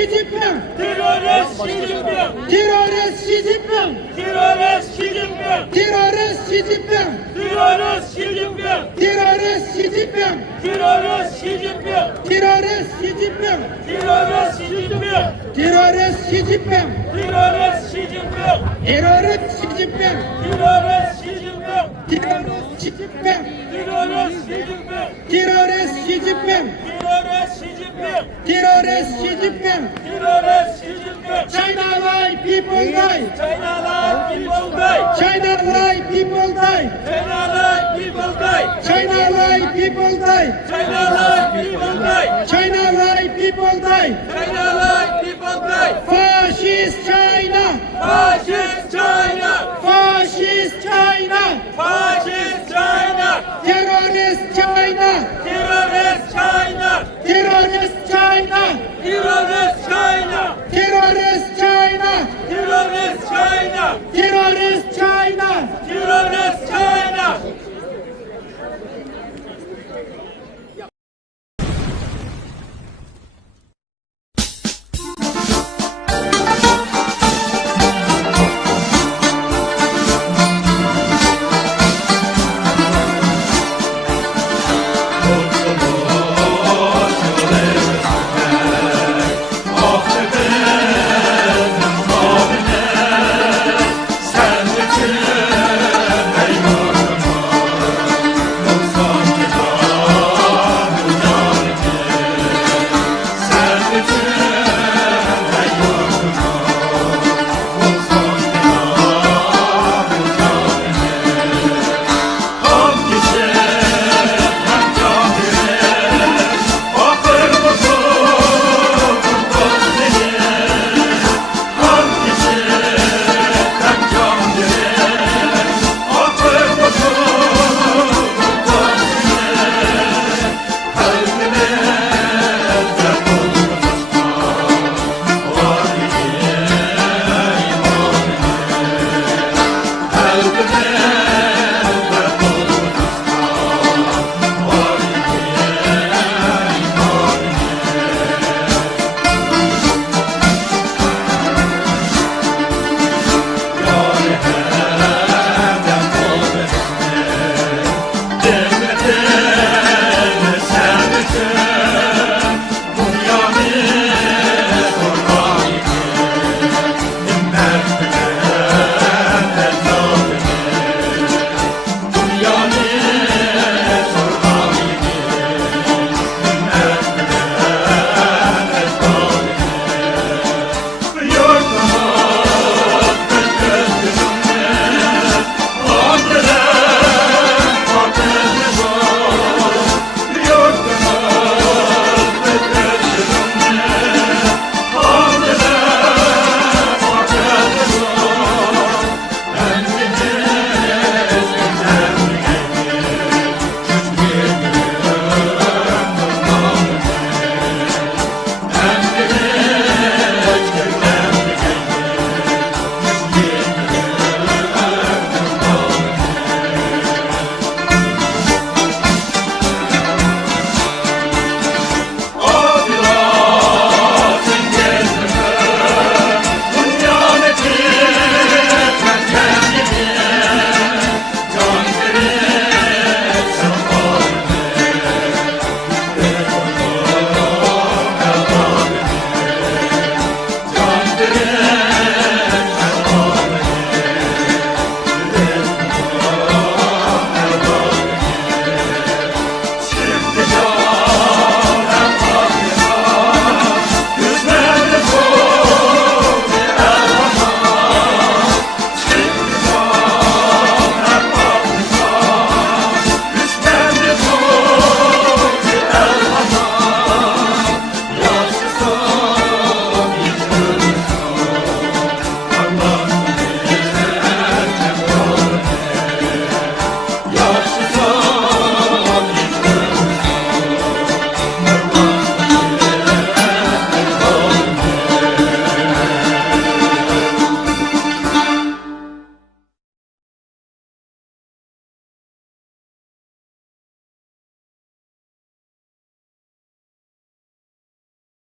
Xi Jinping. Terörist Xi Jinping. Terörist Xi Jinping. Terörist Xi Jinping. Terörist Xi Jinping. Terörist Xi Jinping. Terörist Xi Jinping. Terörist Xi Jinping. Terörist Xi Jinping. Terörist Xi Jinping. Terörist Xi Jinping. Terörist Xi Jinping. Terörist Xi Jinping. Terörist Xi Jinping. Terörist Xi Jinping. Terörist Xi Jinping. Terörist Xi Jinping. Terörist Xi Jinping. Terörist Xi Jinping. Terörist Xi Jinping. China lie, people die. China lie, people die. China lie, people die. China lie, people die. China lie, people die. China lie, people die. China lie, people die. China lie, people die. Fascist China.